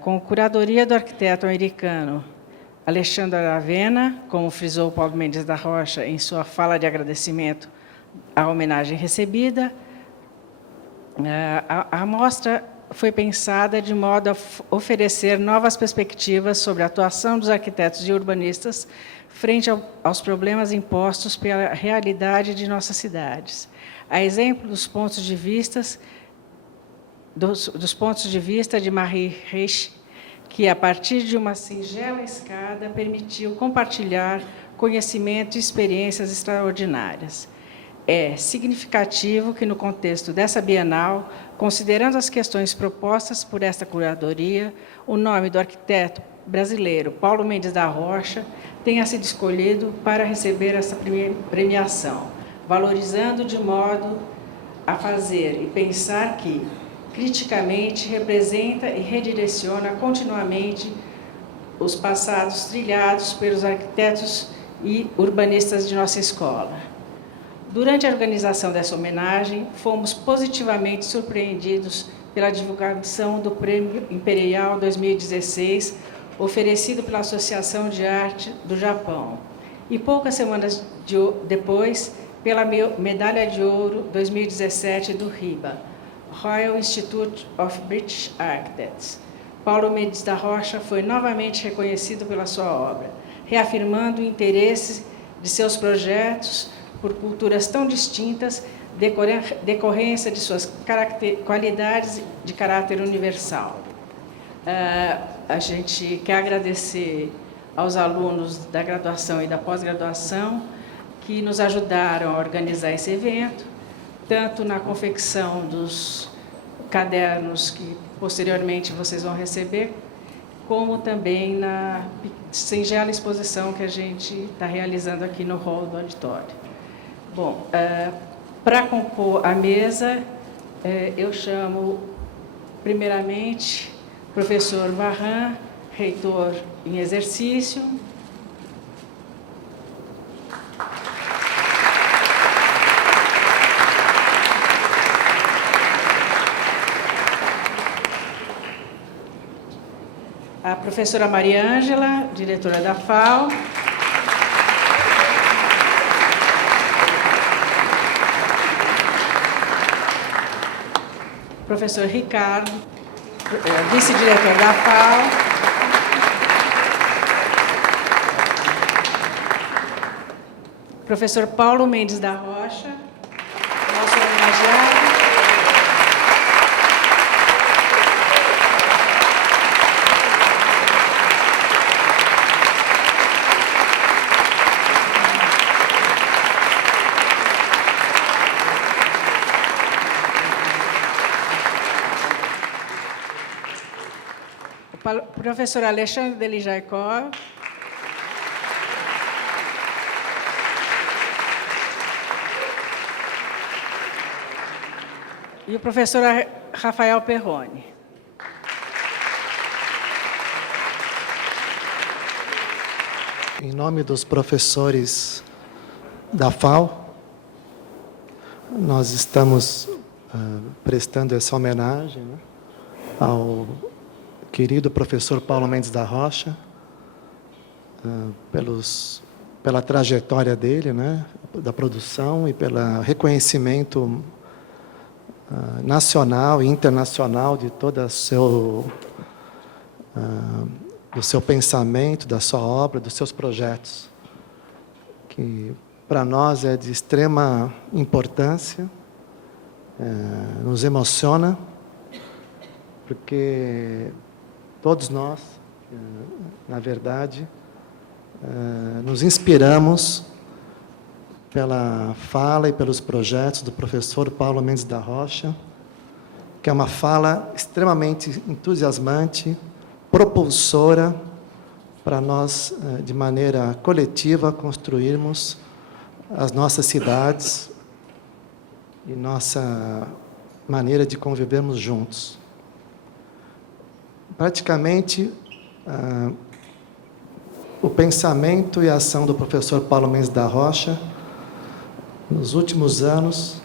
com curadoria do arquiteto americano Alexandre Aravena, como frisou Paulo Mendes da Rocha em sua fala de agradecimento à homenagem recebida. A mostra foi pensada de modo a oferecer novas perspectivas sobre a atuação dos arquitetos e urbanistas frente aos problemas impostos pela realidade de nossas cidades. A exemplo dos pontos de vista de Marie Reich, que, a partir de uma singela escada, permitiu compartilhar conhecimento e experiências extraordinárias. É significativo que, no contexto dessa Bienal, considerando as questões propostas por esta curadoria, o nome do arquiteto brasileiro Paulo Mendes da Rocha tenha sido escolhido para receber essa premiação, valorizando de modo a fazer e pensar que, criticamente, representa e redireciona continuamente os passados trilhados pelos arquitetos e urbanistas de nossa escola. Durante a organização dessa homenagem, fomos positivamente surpreendidos pela divulgação do Prêmio Imperial 2016, oferecido pela Associação de Arte do Japão, e poucas semanas depois, pela Medalha de Ouro 2017 do RIBA, Royal Institute of British Architects. Paulo Mendes da Rocha foi novamente reconhecido pela sua obra, reafirmando o interesse de seus projetos por culturas tão distintas, decorrência de suas qualidades de caráter universal. A gente quer agradecer aos alunos da graduação e da pós-graduação que nos ajudaram a organizar esse evento, tanto na confecção dos cadernos que posteriormente vocês vão receber, como também na singela exposição que a gente está realizando aqui no hall do auditório. Bom, para compor a mesa, eu chamo, primeiramente, o professor Varran, reitor em exercício. A professora Maria Ângela, diretora da FAO. Professor Ricardo, vice-diretor da FAO. Professor Paulo Mendes da Rocha, nosso homenageado. Professor Alexandre Delijaikov. E o professor Rafael Perrone. Em nome dos professores da FAO, nós estamos prestando essa homenagem, né, ao querido professor Paulo Mendes da Rocha, pela trajetória dele, né, da produção e pelo reconhecimento nacional e internacional de todo do seu pensamento, da sua obra, dos seus projetos, que para nós é de extrema importância, nos emociona, porque todos nós, na verdade, nos inspiramos pela fala e pelos projetos do professor Paulo Mendes da Rocha, que é uma fala extremamente entusiasmante, propulsora, para nós, de maneira coletiva, construirmos as nossas cidades e nossa maneira de convivermos juntos. Praticamente, o pensamento e a ação do professor Paulo Mendes da Rocha, nos últimos anos,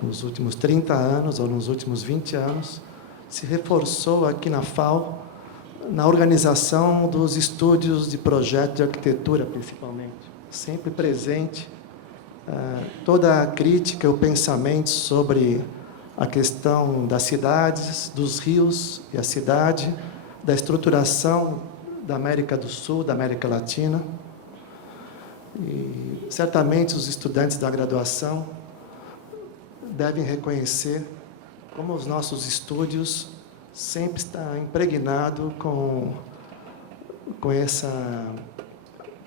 nos últimos 30 anos ou nos últimos 20 anos, se reforçou aqui na FAO, na organização dos estúdios de projeto de arquitetura, principalmente. Sempre presente toda a crítica e o pensamento sobre a questão das cidades, dos rios e a cidade, da estruturação da América do Sul, da América Latina. E certamente os estudantes da graduação devem reconhecer como os nossos estúdios sempre estão impregnados com esse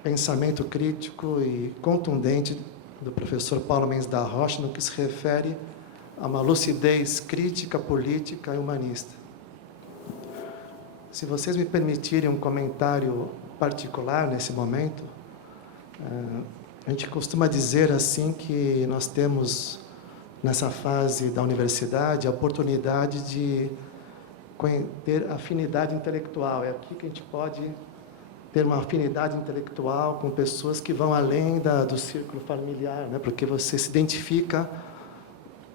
pensamento crítico e contundente do professor Paulo Mendes da Rocha no que se refere a uma lucidez crítica, política e humanista. Se vocês me permitirem um comentário particular nesse momento, a gente costuma dizer assim que nós temos, nessa fase da universidade, a oportunidade de ter afinidade intelectual. É aqui que a gente pode ter uma afinidade intelectual com pessoas que vão além do círculo familiar, né? Porque você se identifica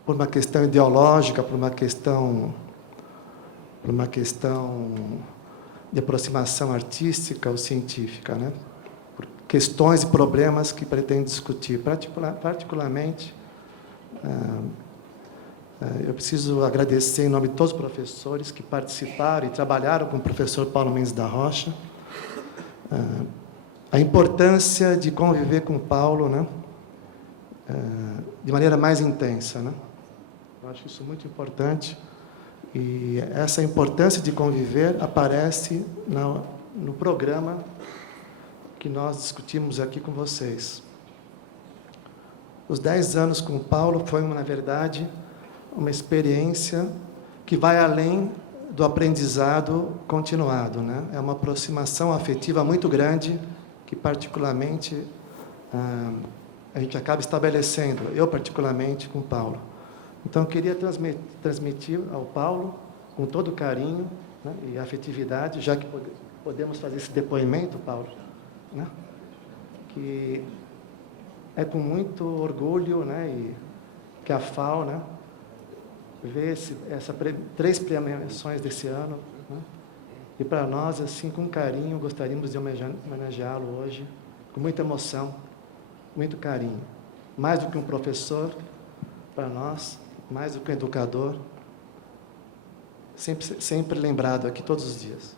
por uma questão ideológica, por uma questão de aproximação artística ou científica, né? Por questões e problemas que pretende discutir. Particularmente, eu preciso agradecer em nome de todos os professores que participaram e trabalharam com o professor Paulo Mendes da Rocha, a importância de conviver com Paulo, né? De maneira mais intensa, né? Eu acho isso muito importante. E essa importância de conviver aparece no programa que nós discutimos aqui com vocês. Os 10 anos com o Paulo foi, na verdade, uma experiência que vai além do aprendizado continuado, né? É uma aproximação afetiva muito grande que, particularmente, a gente acaba estabelecendo, eu particularmente, com o Paulo. Então, eu queria transmitir ao Paulo, com todo carinho, né, e afetividade, já que podemos fazer esse depoimento, Paulo, né, que é com muito orgulho, né, e que a FAO, né, vê essas 3 premiações desse ano, né, e para nós, assim, com carinho, gostaríamos de homenageá-lo hoje, com muita emoção, muito carinho. Mais do que um professor, para nós, mais do que um educador, sempre lembrado aqui todos os dias.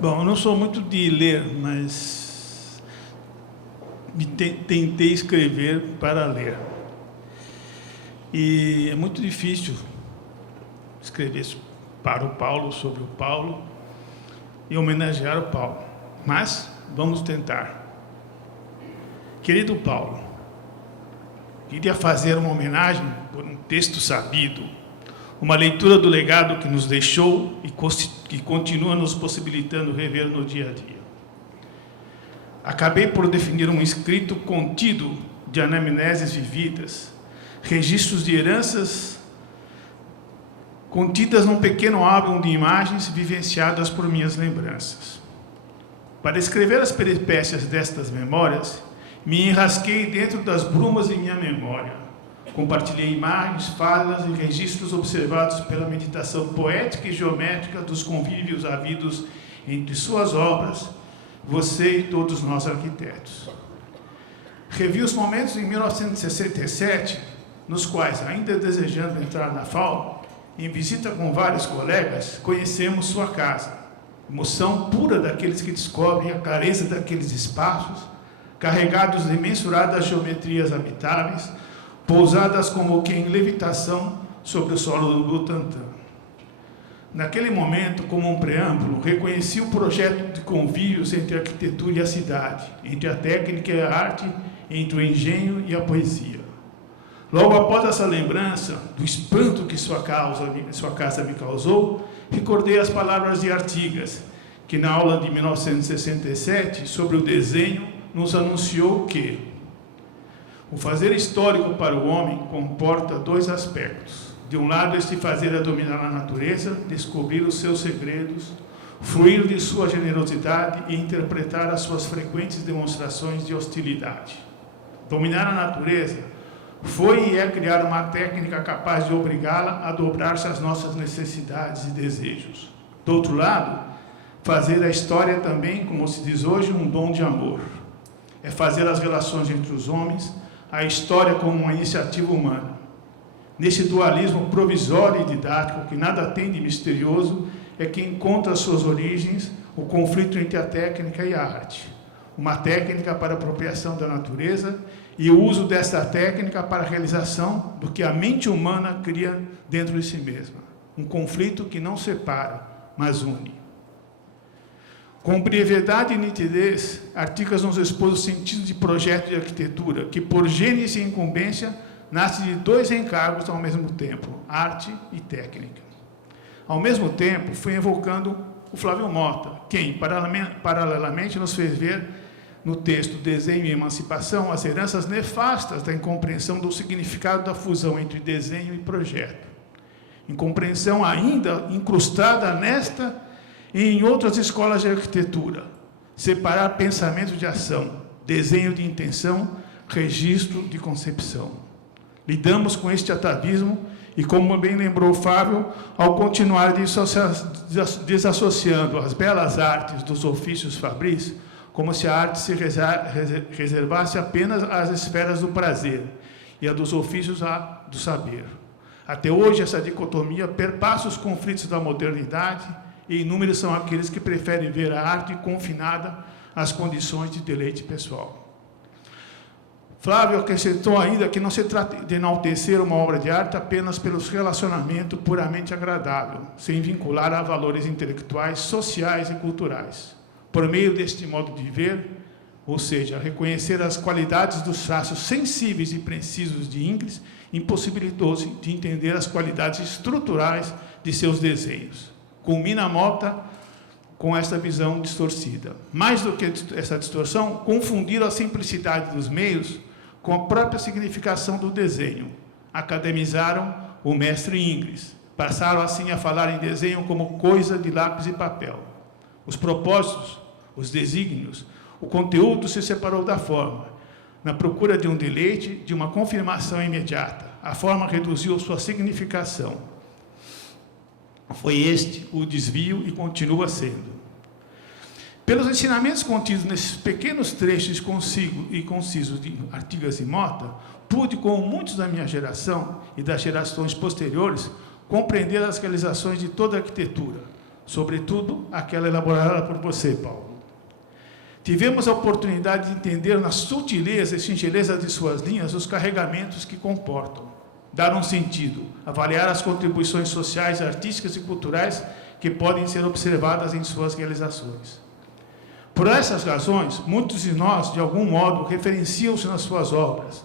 Bom, eu não sou muito de ler, mas tentei escrever para ler. E é muito difícil escrever para o Paulo, sobre o Paulo, e homenagear o Paulo. Mas vamos tentar. Querido Paulo, queria fazer uma homenagem por um texto sabido, uma leitura do legado que nos deixou e que continua nos possibilitando rever no dia a dia. Acabei por definir um escrito contido de anamneses vividas, registros de heranças contidas num pequeno álbum de imagens vivenciadas por minhas lembranças. Para escrever as peripécias destas memórias, me enrasquei dentro das brumas de minha memória. Compartilhei imagens, falas e registros observados pela meditação poética e geométrica dos convívios havidos entre suas obras, você e todos nós arquitetos. Revi os momentos em 1967, nos quais, ainda desejando entrar na FAO, em visita com vários colegas, conhecemos sua casa. Emoção pura daqueles que descobrem a clareza daqueles espaços, carregados de mensuradas geometrias habitáveis, pousadas como que em levitação sobre o solo do Butantã. Naquele momento, como um preâmbulo, reconheci o projeto de convívios entre a arquitetura e a cidade, entre a técnica e a arte, entre o engenho e a poesia. Logo após essa lembrança do espanto que sua casa me causou, recordei as palavras de Artigas, que na aula de 1967, sobre o desenho, nos anunciou que O fazer histórico para o homem comporta dois aspectos. De um lado, este fazer é dominar a natureza, descobrir os seus segredos, fruir de sua generosidade e interpretar as suas frequentes demonstrações de hostilidade. Dominar a natureza foi e é criar uma técnica capaz de obrigá-la a dobrar-se às nossas necessidades e desejos. Do outro lado, fazer a história também, como se diz hoje, um dom de amor. É fazer as relações entre os homens, a história como uma iniciativa humana. Nesse dualismo provisório e didático, que nada tem de misterioso, é que encontra as suas origens o conflito entre a técnica e a arte. Uma técnica para a apropriação da natureza e o uso desta técnica para a realização do que a mente humana cria dentro de si mesma. Um conflito que não separa, mas une. Com brevidade e nitidez, Artigas nos expôs o sentido de projeto de arquitetura, que por gênese e incumbência, nasce de dois encargos ao mesmo tempo, arte e técnica. Ao mesmo tempo, fui evocando o Flávio Mota, quem, paralelamente, nos fez ver no texto Desenho e Emancipação as heranças nefastas da incompreensão do significado da fusão entre desenho e projeto. Incompreensão ainda incrustada nesta e em outras escolas de arquitetura. Separar pensamento de ação, desenho de intenção, registro de concepção. Lidamos com este atavismo e, como bem lembrou Fábio, ao continuar desassociando as belas artes dos ofícios fabris, como se a arte se reservasse apenas às esferas do prazer e a dos ofícios à do saber. Até hoje, essa dicotomia perpassa os conflitos da modernidade e inúmeros são aqueles que preferem ver a arte confinada às condições de deleite pessoal. Flávio acrescentou ainda que não se trata de enaltecer uma obra de arte apenas pelo relacionamento puramente agradável, sem vincular a valores intelectuais, sociais e culturais. Por meio deste modo de ver, ou seja, reconhecer as qualidades dos traços sensíveis e precisos de Ingres, impossibilitou-se de entender as qualidades estruturais de seus desenhos. Culmina Mota com esta visão distorcida. Mais do que essa distorção, confundiram a simplicidade dos meios com a própria significação do desenho. Academizaram o mestre Ingres. Passaram assim a falar em desenho como coisa de lápis e papel. Os propósitos, os desígnios, o conteúdo se separou da forma. Na procura de um deleite, de uma confirmação imediata, a forma reduziu sua significação. Foi este o desvio e continua sendo. Pelos ensinamentos contidos nesses pequenos trechos concisos de Artigas e Mota, pude, como muitos da minha geração e das gerações posteriores, compreender as realizações de toda a arquitetura, sobretudo aquela elaborada por você, Paulo. Tivemos a oportunidade de entender na sutileza e singeleza de suas linhas os carregamentos que comportam, dar um sentido, avaliar as contribuições sociais, artísticas e culturais que podem ser observadas em suas realizações. Por essas razões, muitos de nós, de algum modo, referenciam-se nas suas obras.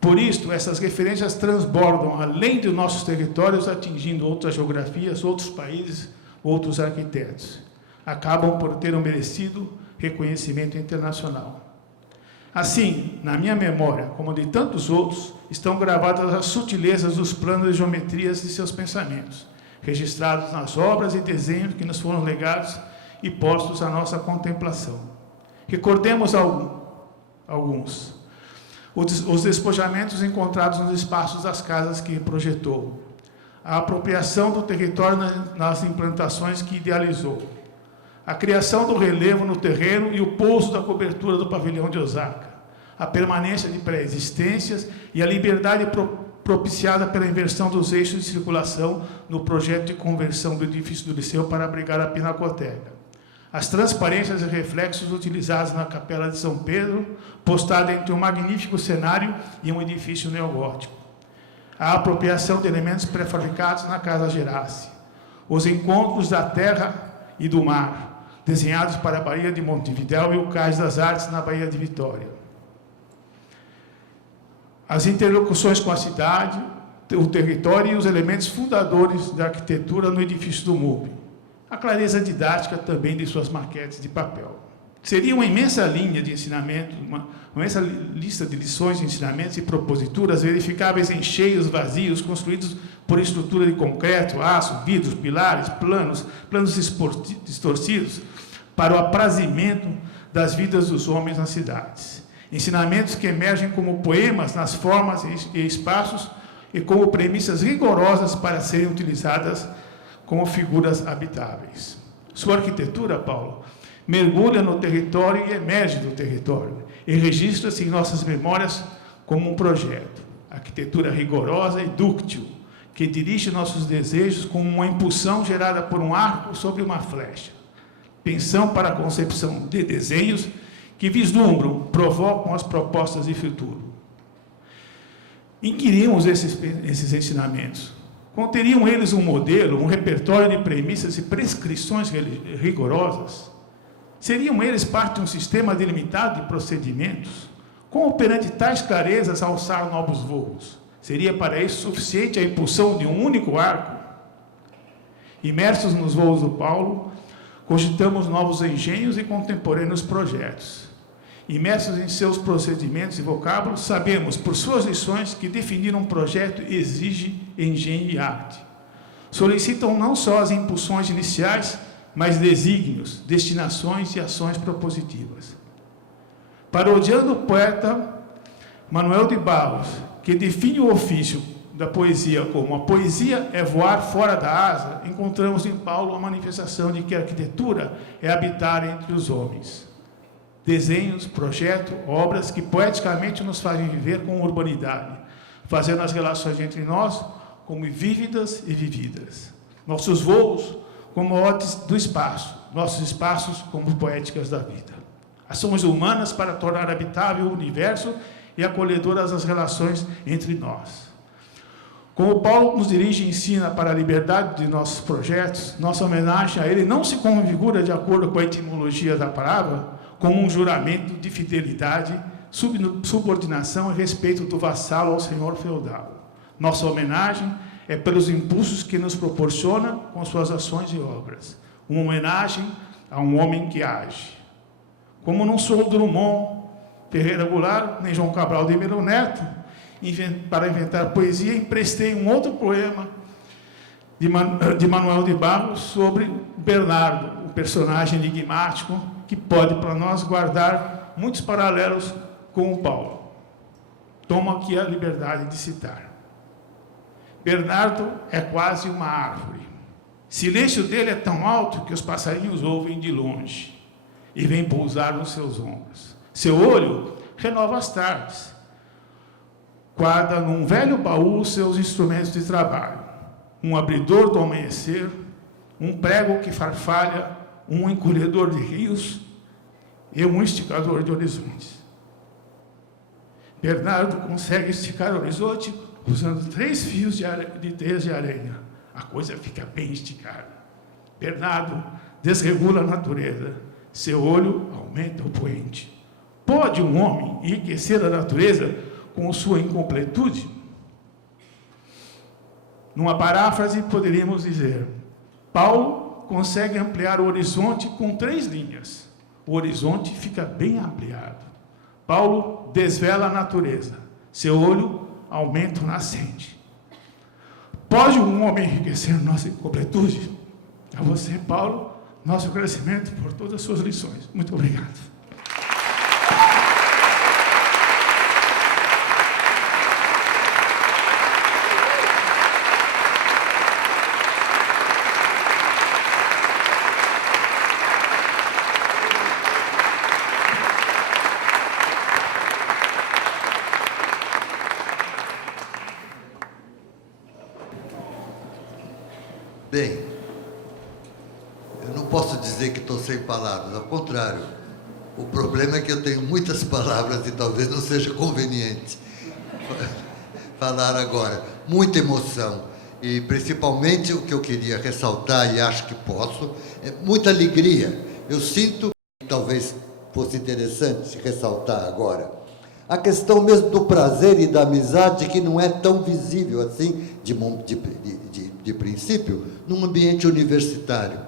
Por isto, essas referências transbordam além de nossos territórios, atingindo outras geografias, outros países, outros arquitetos. Acabam por ter um merecido reconhecimento internacional. Assim, na minha memória, como de tantos outros, estão gravadas as sutilezas dos planos e geometrias de seus pensamentos, registrados nas obras e desenhos que nos foram legados e postos à nossa contemplação. Recordemos alguns. Os despojamentos encontrados nos espaços das casas que projetou, a apropriação do território nas implantações que idealizou, a criação do relevo no terreno e o pouso da cobertura do pavilhão de Osaka, a permanência de pré-existências e a liberdade propiciada pela inversão dos eixos de circulação no projeto de conversão do edifício do Liceu para abrigar a Pinacoteca, as transparências e reflexos utilizados na Capela de São Pedro, postada entre um magnífico cenário e um edifício neogótico, a apropriação de elementos pré-fabricados na Casa Gerácia, os encontros da terra e do mar, desenhados para a Baía de Montevidéu e o Cais das Artes na Baía de Vitória. As interlocuções com a cidade, o território e os elementos fundadores da arquitetura no edifício do MUP. A clareza didática também de suas maquetes de papel. Seria uma imensa linha de ensinamento, uma imensa lista de lições, ensinamentos e proposituras verificáveis em cheios vazios, construídos por estrutura de concreto, aço, vidros, pilares, planos distorcidos, para o aprazimento das vidas dos homens nas cidades. Ensinamentos que emergem como poemas nas formas e espaços e como premissas rigorosas para serem utilizadas como figuras habitáveis. Sua arquitetura, Paulo, mergulha no território e emerge do território, e registra-se em nossas memórias como um projeto. Arquitetura rigorosa e dúctil, que dirige nossos desejos como uma impulsão gerada por um arco sobre uma flecha. Pensão para a concepção de desenhos que vislumbram, provocam as propostas de futuro. Inquirimos esses ensinamentos. Conteriam eles um modelo, um repertório de premissas e prescrições rigorosas? Seriam eles parte de um sistema delimitado de procedimentos? Como perante tais clarezas alçar novos voos? Seria para isso suficiente a impulsão de um único arco? Imersos nos voos do Paulo, cogitamos novos engenhos e contemporâneos projetos. Imersos em seus procedimentos e vocábulos, sabemos, por suas lições, que definir um projeto exige engenho e arte. Solicitam não só as impulsões iniciais, mas desígnios, destinações e ações propositivas. Parodiando o poeta Manuel de Barros, que define o ofício da poesia como a poesia é voar fora da asa, encontramos em Paulo a manifestação de que a arquitetura é habitar entre os homens. Desenhos, projetos, obras que poeticamente nos fazem viver com urbanidade, fazendo as relações entre nós como vívidas e vividas. Nossos voos como odes do espaço, nossos espaços como poéticas da vida. Ações humanas para tornar habitável o universo e acolhedoras as relações entre nós. Como Paulo nos dirige e ensina para a liberdade de nossos projetos, nossa homenagem a ele não se configura de acordo com a etimologia da palavra, como um juramento de fidelidade, subordinação e respeito do vassalo ao senhor feudal. Nossa homenagem é pelos impulsos que nos proporciona com suas ações e obras. Uma homenagem a um homem que age. Como não sou Drummond, Ferreira Goulart, nem João Cabral de Melo Neto, para inventar poesia, emprestei um outro poema de Manuel de Barros sobre Bernardo, um personagem enigmático que pode, para nós, guardar muitos paralelos com o Paulo. Tomo aqui a liberdade de citar. Bernardo é quase uma árvore. O silêncio dele é tão alto que os passarinhos ouvem de longe e vêm pousar nos seus ombros. Seu olho renova as tardes. Guarda num velho baú seus instrumentos de trabalho. Um abridor do amanhecer, um prego que farfalha, um encolhedor de rios e um esticador de horizontes. Bernardo consegue esticar o horizonte usando 3 fios de teias de aranha. A coisa fica bem esticada. Bernardo desregula a natureza. Seu olho aumenta o poente. Pode um homem enriquecer a natureza com sua incompletude? Numa paráfrase, poderíamos dizer: Paulo consegue ampliar o horizonte com 3 linhas. O horizonte fica bem ampliado. Paulo desvela a natureza. Seu olho aumenta o nascente. Pode um homem enriquecer nossa incompletude? A você, Paulo, nosso agradecimento por todas as suas lições. Muito obrigado. Bem, eu não posso dizer que estou sem palavras, ao contrário. O problema é que eu tenho muitas palavras e talvez não seja conveniente falar agora. Muita emoção. E principalmente o que eu queria ressaltar, e acho que posso, é muita alegria. Eu sinto, talvez fosse interessante ressaltar agora, a questão mesmo do prazer e da amizade, que não é tão visível assim, de princípio, num ambiente universitário.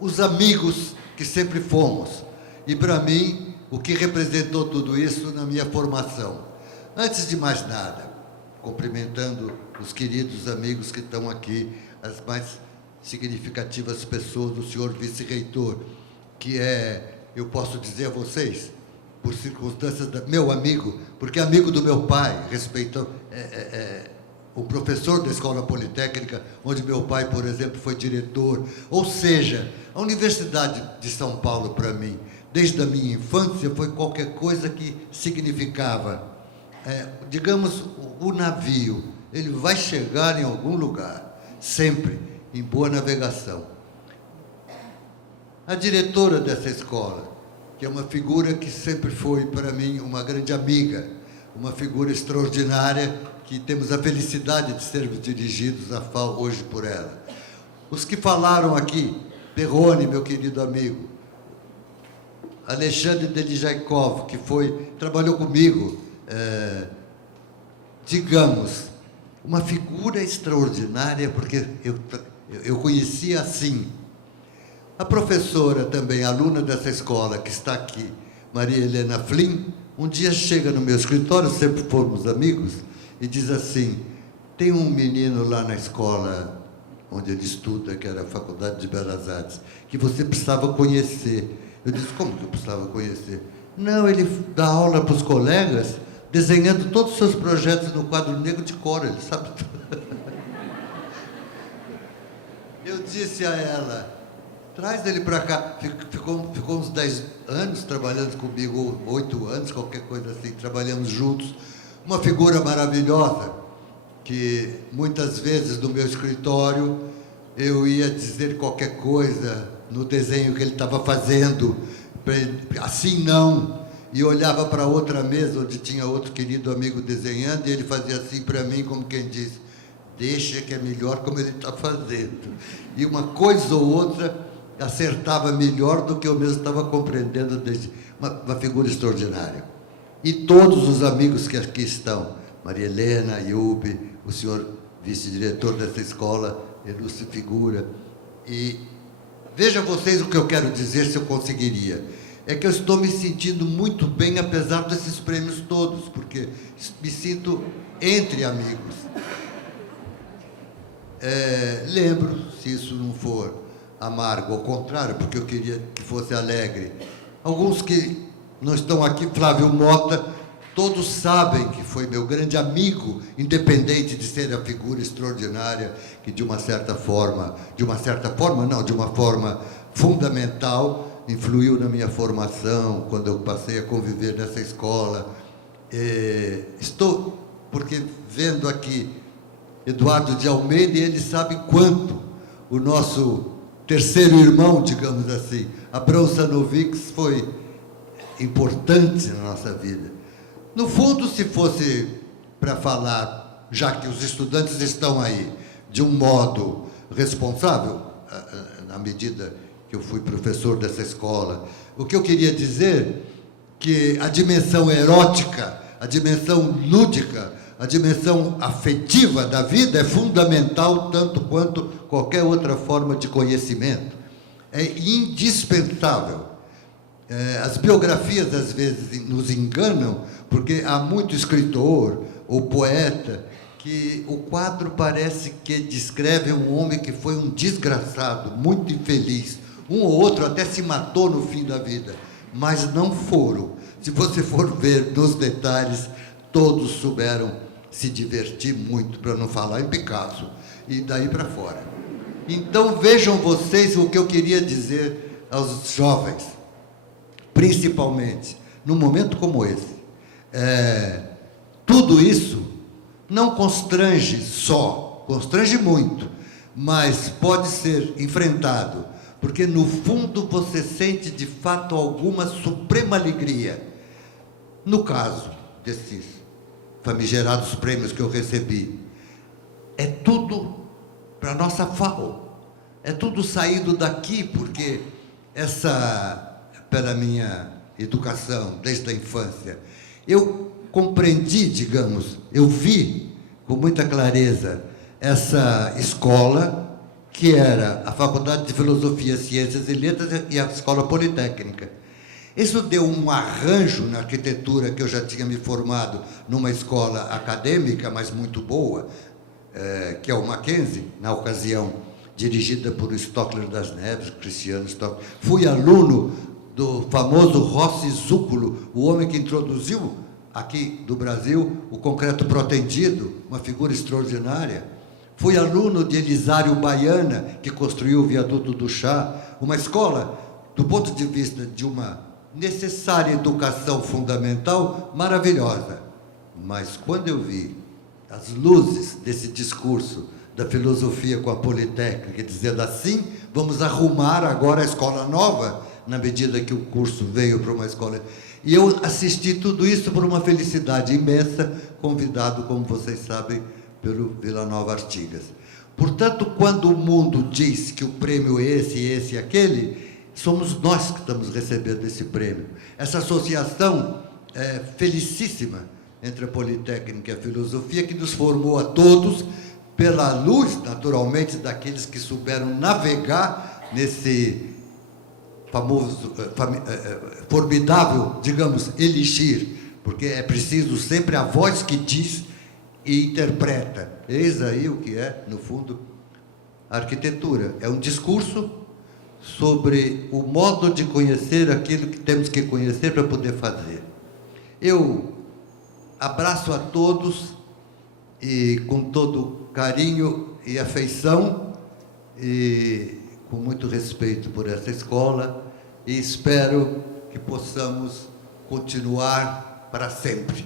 Os amigos que sempre fomos. e, para mim, o que representou tudo isso na minha formação. Antes de mais nada, cumprimentando os queridos amigos que estão aqui, as mais significativas pessoas, o senhor vice-reitor, que é, eu posso dizer a vocês, por circunstâncias, meu amigo, porque é amigo do meu pai, respeitando, o professor da Escola Politécnica, onde meu pai, por exemplo, foi diretor. Ou seja, a Universidade de São Paulo, para mim, desde a minha infância, foi qualquer coisa que significava, digamos, o navio, ele vai chegar em algum lugar, sempre em boa navegação. A diretora dessa escola, que é uma figura que sempre foi, para mim, uma grande amiga, uma figura extraordinária, que temos a felicidade de sermos dirigidos à FAO hoje por ela. Os que falaram aqui, Perrone, meu querido amigo, Alexandre Delijaikov, que trabalhou comigo, digamos, uma figura extraordinária, porque eu conhecia assim. A professora também, aluna dessa escola, que está aqui, Maria Helena Flynn, um dia chega no meu escritório, sempre fomos amigos, e diz assim, tem um menino lá na escola onde ele estuda, que era a Faculdade de Belas Artes, que você precisava conhecer. Eu disse, como que eu precisava conhecer? Não, ele dá aula para os colegas, desenhando todos os seus projetos no quadro negro de cor, ele sabe tudo. Eu disse a ela, traz ele para cá. Ficou uns 10 anos trabalhando comigo, ou 8 anos, qualquer coisa assim, trabalhamos juntos. Uma figura maravilhosa, que muitas vezes no meu escritório eu ia dizer qualquer coisa no desenho que ele estava fazendo, assim não, e olhava para outra mesa onde tinha outro querido amigo desenhando, e ele fazia assim para mim, como quem diz, deixa que é melhor como ele está fazendo. E uma coisa ou outra acertava melhor do que eu mesmo estava compreendendo, desde uma figura extraordinária. E todos os amigos que aqui estão, Maria Helena, Iube, o senhor vice-diretor dessa escola, ilustre figura. E veja vocês o que eu quero dizer, se eu conseguiria. É que eu estou me sentindo muito bem, apesar desses prêmios todos, porque me sinto entre amigos. Lembro, se isso não for amargo, ao contrário, porque eu queria que fosse alegre. Alguns que não estão aqui, Flávio Mota, todos sabem que foi meu grande amigo, independente de ser a figura extraordinária, que de uma forma fundamental, influiu na minha formação, quando eu passei a conviver nessa escola. Porque vendo aqui Eduardo de Almeida, e ele sabe quanto o nosso terceiro irmão, digamos assim, Abrão Sanovics, foi importante na nossa vida. No fundo, se fosse para falar, já que os estudantes estão aí, de um modo responsável, na medida que eu fui professor dessa escola, o que eu queria dizer que a dimensão erótica, a dimensão lúdica, a dimensão afetiva da vida é fundamental, tanto quanto qualquer outra forma de conhecimento. É indispensável. As biografias, às vezes, nos enganam, porque há muito escritor ou poeta que o quadro parece que descreve um homem que foi um desgraçado, muito infeliz. Um ou outro até se matou no fim da vida, mas não foram. Se você for ver nos detalhes, todos souberam se divertir muito, para não falar em Picasso, e daí para fora. Então, vejam vocês o que eu queria dizer aos jovens, principalmente num momento como esse. Tudo isso não constrange só, constrange muito, mas pode ser enfrentado, porque no fundo você sente de fato alguma suprema alegria. No caso desses famigerados prêmios que eu recebi, é tudo para a nossa FAO, é tudo saído daqui, porque pela minha educação, desde a infância, eu compreendi, digamos, eu vi com muita clareza essa escola, que era a Faculdade de Filosofia, Ciências e Letras e a Escola Politécnica. Isso deu um arranjo na arquitetura, que eu já tinha me formado numa escola acadêmica, mas muito boa, que é o Mackenzie, na ocasião, dirigida por Stockler das Neves, Cristiano Stockler. Fui aluno do famoso Rossi Zúculo, o homem que introduziu aqui do Brasil o concreto protendido, uma figura extraordinária. Fui aluno de Elisário Baiana, que construiu o viaduto do Chá, uma escola, do ponto de vista de uma necessária educação fundamental, maravilhosa. Mas quando eu vi as luzes desse discurso da filosofia com a Politécnica, dizendo assim, vamos arrumar agora a escola nova, na medida que o curso veio para uma escola. E eu assisti tudo isso por uma felicidade imensa, convidado, como vocês sabem, pelo Vila Nova Artigas. Portanto, quando o mundo diz que o prêmio é esse e aquele, somos nós que estamos recebendo esse prêmio. Essa associação felicíssima entre a Politécnica e a filosofia, que nos formou a todos, pela luz, naturalmente, daqueles que souberam navegar nesse famoso, formidável, digamos, elixir, porque é preciso sempre a voz que diz e interpreta. Eis aí o que é, no fundo, a arquitetura. É um discurso sobre o modo de conhecer aquilo que temos que conhecer para poder fazer. Eu abraço a todos e com todo carinho e afeição e com muito respeito por essa escola, e espero que possamos continuar para sempre.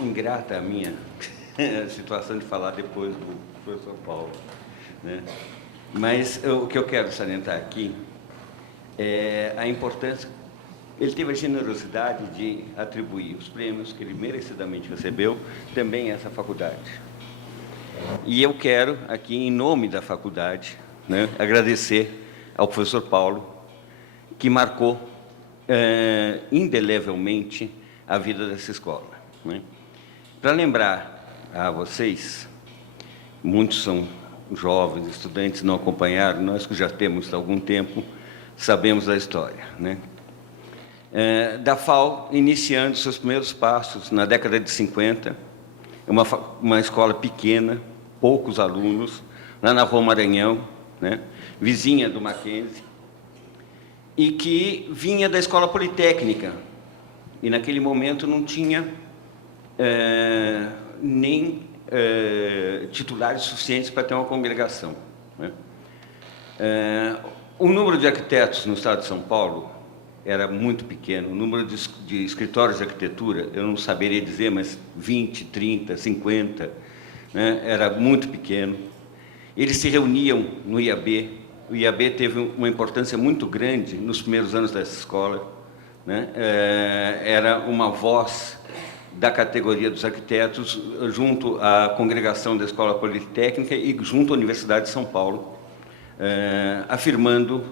Ingrata a minha situação de falar depois do professor Paulo, né? Mas o que eu quero salientar aqui é a importância. Ele teve a generosidade de atribuir os prêmios que ele merecidamente recebeu também a essa faculdade. E eu quero aqui, em nome da faculdade, né, agradecer ao professor Paulo, que marcou indelevelmente a vida dessa escola, né? Para lembrar a vocês, muitos são jovens, estudantes, não acompanharam, nós que já temos algum tempo, sabemos da história, né? Da FAU, iniciando seus primeiros passos na década de 50, uma escola pequena, poucos alunos, lá na Rua Maranhão, né? Vizinha do Mackenzie, e que vinha da Escola Politécnica, e naquele momento não tinha nem titulares suficientes para ter uma congregação, né? O número de arquitetos no estado de São Paulo era muito pequeno, o número de escritórios de arquitetura, eu não saberia dizer, mas 20, 30, 50, né? Era muito pequeno. Eles se reuniam no IAB, o IAB teve uma importância muito grande nos primeiros anos dessa escola, né? Era uma voz da categoria dos arquitetos junto à congregação da Escola Politécnica e junto à Universidade de São Paulo, afirmando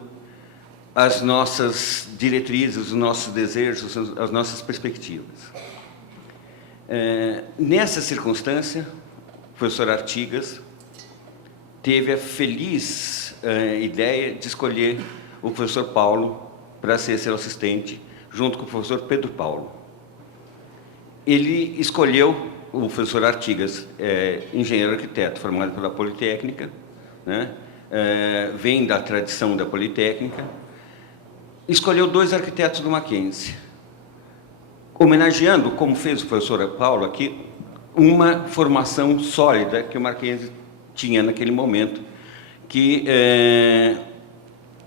as nossas diretrizes, os nossos desejos, as nossas perspectivas. Nessa circunstância, o professor Artigas teve a feliz ideia de escolher o professor Paulo para ser seu assistente, junto com o professor Pedro Paulo. Ele escolheu o professor Artigas, engenheiro arquiteto, formado pela Politécnica, né? Vem da tradição da Politécnica, escolheu 2 arquitetos do Mackenzie, homenageando, como fez o professor Paulo aqui, uma formação sólida que o Mackenzie tinha naquele momento, que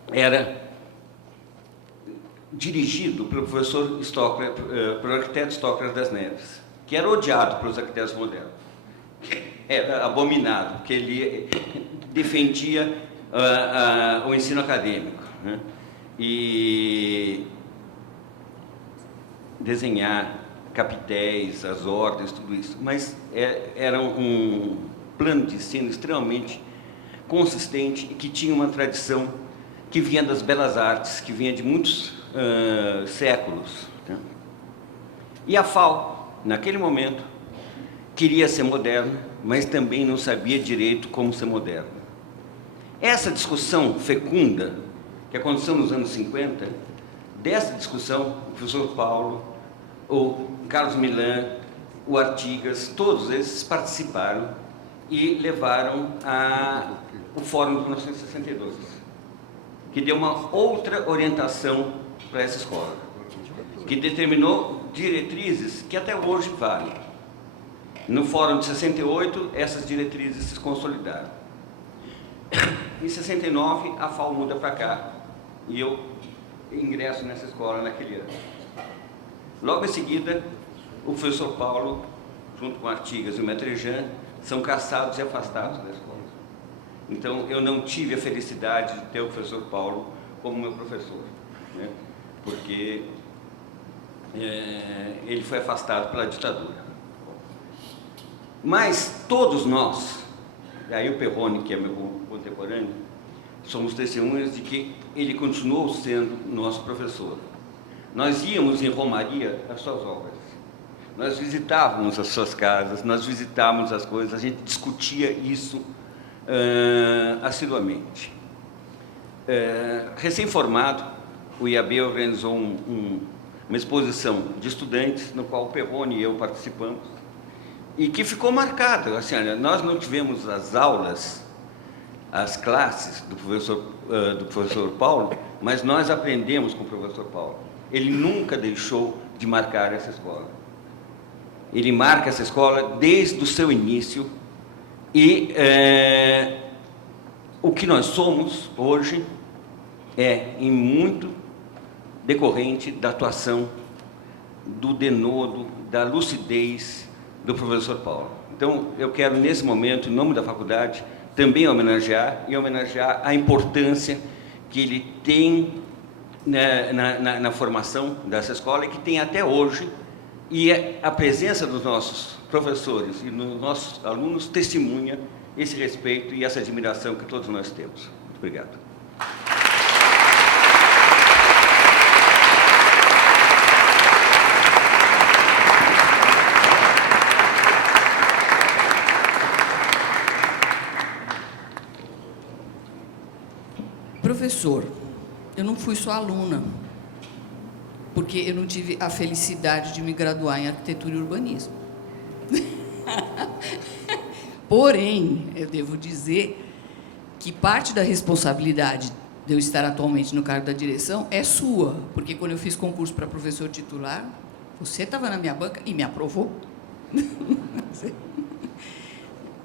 era dirigido pelo professor Stockler, pelo arquiteto Stockler das Neves, que era odiado pelos arquitetos modernos. Era abominado, porque ele defendia o ensino acadêmico, né? E desenhar capitéis, as ordens, tudo isso. Mas era um plano de ensino extremamente consistente e que tinha uma tradição que vinha das belas artes, que vinha de muitos séculos, né? E a FAU, naquele momento, queria ser moderna, mas também não sabia direito como ser moderna. Essa discussão fecunda, que aconteceu nos anos 50, dessa discussão, o professor Paulo, o Carlos Milan, o Artigas, todos esses participaram e levaram o Fórum de 1962, que deu uma outra orientação para essa escola, que determinou diretrizes que até hoje valem. No Fórum de 68, essas diretrizes se consolidaram. Em 69, a FAU muda para cá e eu ingresso nessa escola naquele ano. Logo em seguida, o professor Paulo, junto com Artigas e o Metrejan, são caçados e afastados da escola. Então, eu não tive a felicidade de ter o professor Paulo como meu professor, né? Porque ele foi afastado pela ditadura. Mas todos nós, aí o Perrone, que é meu contemporâneo, somos testemunhas de que ele continuou sendo nosso professor. Nós íamos em Romaria às suas obras, nós visitávamos as suas casas, nós visitávamos as coisas, a gente discutia isso assiduamente. Recém-formado, o IAB organizou uma exposição de estudantes, no qual o Perrone e eu participamos, e que ficou marcado. Assim, nós não tivemos as aulas, as classes do professor Paulo, mas nós aprendemos com o professor Paulo. Ele nunca deixou de marcar essa escola. Ele marca essa escola desde o seu início e o que nós somos hoje é, em muito, decorrente da atuação, do denodo, da lucidez do professor Paulo. Então, eu quero, nesse momento, em nome da faculdade, também homenagear a importância que ele tem na formação dessa escola e que tem até hoje, e a presença dos nossos professores e dos nossos alunos testemunha esse respeito e essa admiração que todos nós temos. Muito obrigado. Professor, eu não fui sua aluna, porque eu não tive a felicidade de me graduar em arquitetura e urbanismo. Porém, eu devo dizer que parte da responsabilidade de eu estar atualmente no cargo da direção é sua, porque quando eu fiz concurso para professor titular, você estava na minha banca e me aprovou.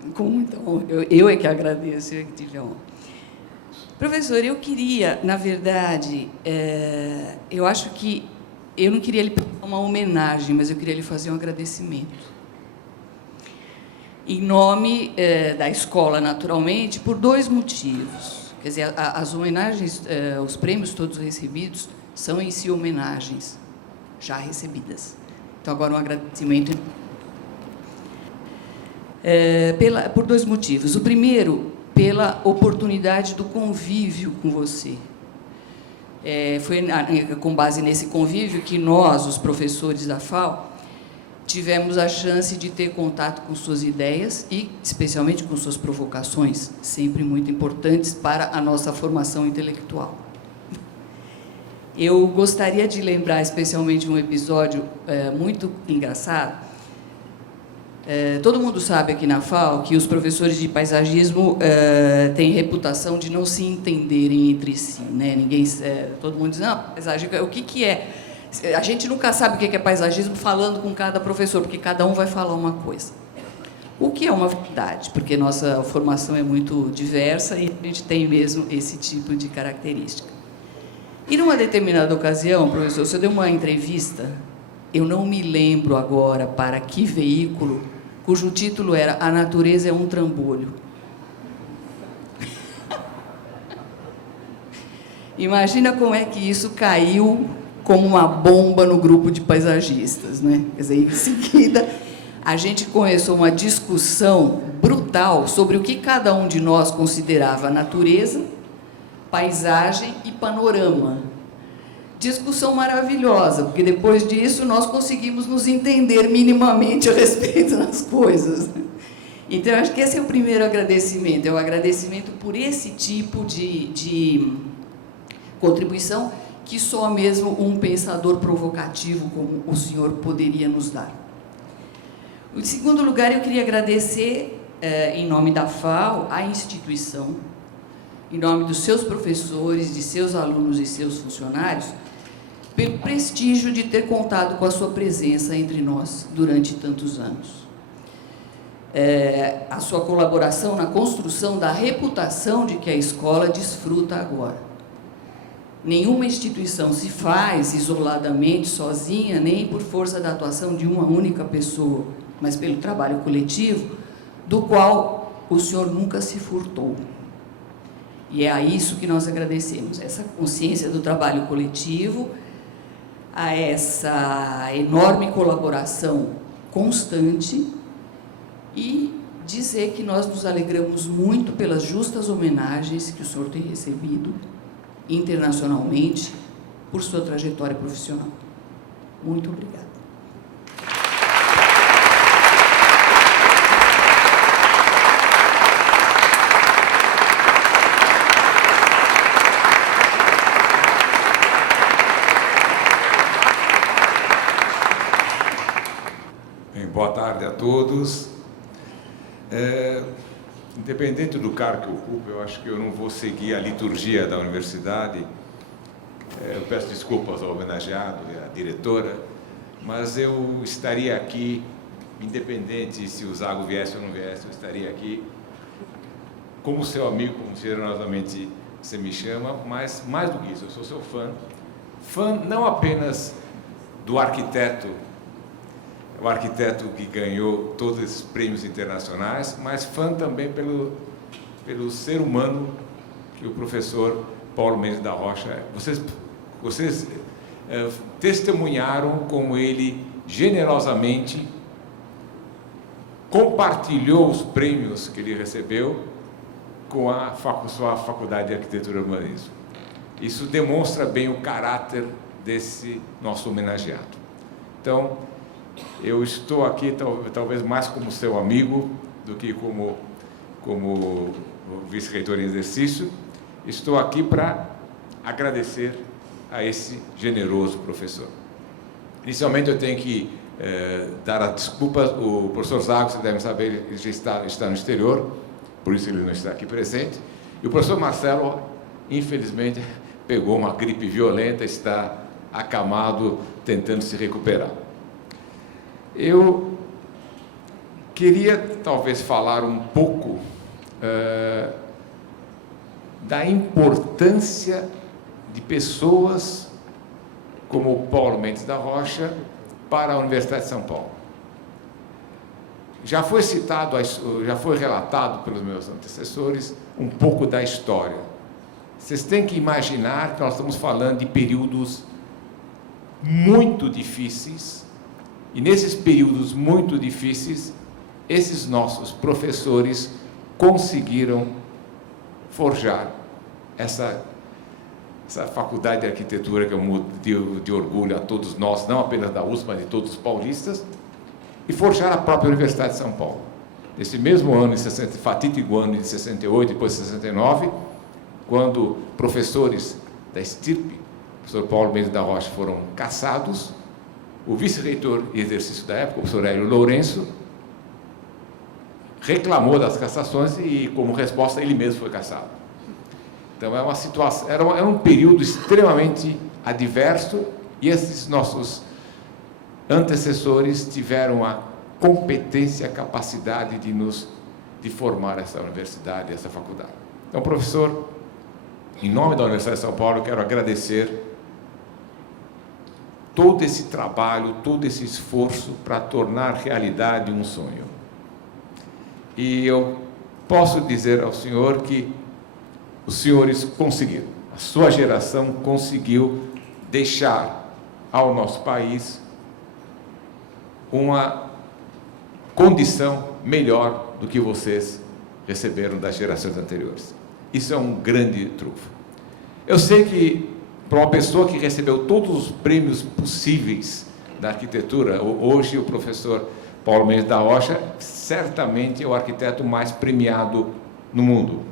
Então, eu é que agradeço, eu é que tive a honra. Professor, eu queria, na verdade, eu acho que eu não queria lhe fazer uma homenagem, mas eu queria lhe fazer um agradecimento. Em nome da escola, naturalmente, por 2 motivos. Quer dizer, as homenagens, os prêmios todos recebidos, são em si homenagens já recebidas. Então, agora um agradecimento. Por 2 motivos. O primeiro, pela oportunidade do convívio com você. Foi com base nesse convívio que nós, os professores da FAU, tivemos a chance de ter contato com suas ideias e, especialmente, com suas provocações, sempre muito importantes para a nossa formação intelectual. Eu gostaria de lembrar especialmente um episódio muito engraçado. Todo mundo sabe aqui na FAU que os professores de paisagismo têm reputação de não se entenderem entre si, né? Todo mundo diz, não, paisagem, o que é? A gente nunca sabe o que é paisagismo falando com cada professor, porque cada um vai falar uma coisa. O que é uma verdade, porque nossa formação é muito diversa e a gente tem mesmo esse tipo de característica. E numa determinada ocasião, professor, você deu uma entrevista, eu não me lembro agora para que veículo, cujo título era A Natureza é um Trambolho. Imagina como é que isso caiu como uma bomba no grupo de paisagistas, né? Quer dizer, em seguida, a gente começou uma discussão brutal sobre o que cada um de nós considerava natureza, paisagem e panorama. Discussão maravilhosa, porque depois disso nós conseguimos nos entender minimamente a respeito das coisas. Então, eu acho que esse é o primeiro agradecimento, é o agradecimento por esse tipo de contribuição que só mesmo um pensador provocativo como o senhor poderia nos dar. Em segundo lugar, eu queria agradecer, em nome da FAO, a instituição, em nome dos seus professores, de seus alunos e seus funcionários, pelo prestígio de ter contado com a sua presença entre nós durante tantos anos. A sua colaboração na construção da reputação de que a escola desfruta agora. Nenhuma instituição se faz isoladamente, sozinha, nem por força da atuação de uma única pessoa, mas pelo trabalho coletivo, do qual o senhor nunca se furtou. E é a isso que nós agradecemos, essa consciência do trabalho coletivo, a essa enorme colaboração constante e dizer que nós nos alegramos muito pelas justas homenagens que o senhor tem recebido internacionalmente por sua trajetória profissional. Muito obrigada. Boa tarde a todos. Independente do cargo que eu ocupo, eu acho que eu não vou seguir a liturgia da universidade. Eu peço desculpas ao homenageado e à diretora, mas eu estaria aqui, independente se o Zago viesse ou não viesse, eu estaria aqui como seu amigo, como generosamente você me chama, mas mais do que isso, eu sou seu fã. Fã não apenas do arquiteto, o arquiteto que ganhou todos esses prêmios internacionais, mas fã também pelo ser humano que o professor Paulo Mendes da Rocha é. Vocês testemunharam como ele generosamente compartilhou os prêmios que ele recebeu com a sua Faculdade de Arquitetura e Urbanismo. Isso demonstra bem o caráter desse nosso homenageado. Então, eu estou aqui talvez mais como seu amigo do que como vice-reitor em exercício. Estou aqui para agradecer a esse generoso professor. Inicialmente eu tenho que dar as desculpas. O professor Zago, vocês devem saber, ele já está no exterior, por isso ele não está aqui presente. E o professor Marcelo, infelizmente, pegou uma gripe violenta, está acamado, tentando se recuperar. Eu queria, talvez, falar um pouco da importância de pessoas como o Paulo Mendes da Rocha para a Universidade de São Paulo. Já foi citado, já foi relatado pelos meus antecessores um pouco da história. Vocês têm que imaginar que nós estamos falando de períodos muito difíceis. E nesses períodos muito difíceis, esses nossos professores conseguiram forjar essa faculdade de arquitetura que é um motivo de orgulho a todos nós, não apenas da USP, mas de todos os paulistas, e forjar a própria Universidade de São Paulo. Nesse mesmo ano, fatídico ano de 68, depois de 69, quando professores da estirpe, o professor Paulo Mendes da Rocha, foram cassados, o vice-reitor em exercício da época, o professor Hélio Lourenço, reclamou das cassações e, como resposta, ele mesmo foi cassado. Então, é uma situação, era um período extremamente adverso e esses nossos antecessores tiveram a competência, a capacidade de formar essa universidade, essa faculdade. Então, professor, em nome da Universidade de São Paulo, eu quero agradecer todo esse trabalho, todo esse esforço para tornar realidade um sonho. E eu posso dizer ao senhor que os senhores conseguiram, a sua geração conseguiu deixar ao nosso país uma condição melhor do que vocês receberam das gerações anteriores. Isso é um grande trunfo. Eu sei que, para uma pessoa que recebeu todos os prêmios possíveis da arquitetura, hoje o professor Paulo Mendes da Rocha certamente é o arquiteto mais premiado no mundo.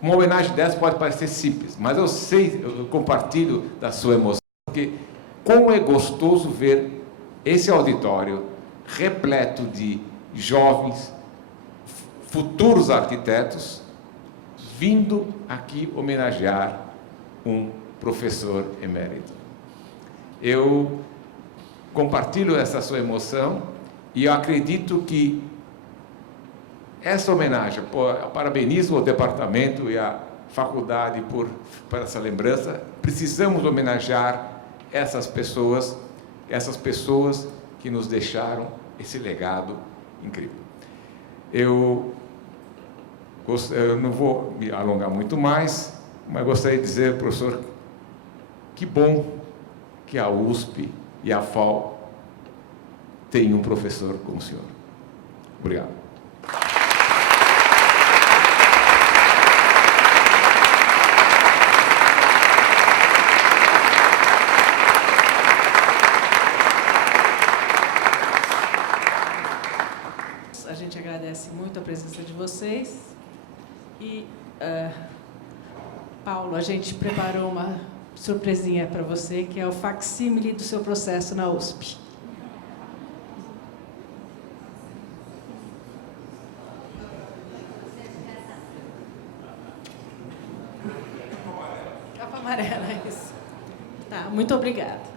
Uma homenagem dessa pode parecer simples, mas eu sei, eu compartilho da sua emoção, porque como é gostoso ver esse auditório repleto de jovens, futuros arquitetos, vindo aqui homenagear um professor emérito. Eu compartilho essa sua emoção e eu acredito que essa homenagem, parabenizo o departamento e a faculdade por essa lembrança. Precisamos homenagear essas pessoas que nos deixaram esse legado incrível. Eu não vou me alongar muito mais, mas gostaria de dizer, professor, que bom que a USP e a FAU têm um professor como o senhor. Obrigado. A gente agradece muito a presença de vocês. E, Paulo, a gente preparou uma surpresinha para você, que é o facsímile do seu processo na USP. Capa amarela, é isso. Tá, muito obrigada.